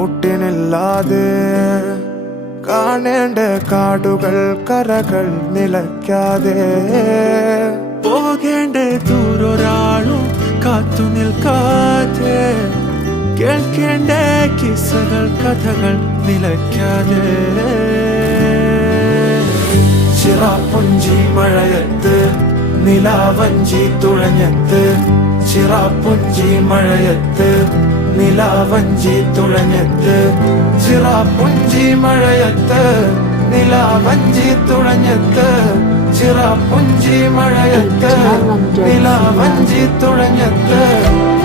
കൂട്ടിനില്ലാതെ കാണേണ്ട കാടുകൾ കരകൾ നിലയ്ക്കാതെ പോകേണ്ട ദൂരൊരാളും കാത്തു നിൽക്കാതെ കേൾക്കേണ്ട കിസ്സകൾ കഥകൾ നിലയ്ക്കാതെ ചിറാപ്പുഞ്ചി മഴയത്ത് നിലാവഞ്ചി തുഴഞ്ഞത്ത് ചിറാപ്പുഞ്ചി മഴയത്ത് നിലാവഞ്ചി തുഴഞ്ഞത്ത് ചിറാപ്പുഞ്ചി മഴയത്ത് നിലാവഞ്ചി തുഴഞ്ഞത്ത് ചിറാപ്പുഞ്ചി മഴയത്ത് നിലാവഞ്ചി തുഴഞ്ഞത്ത്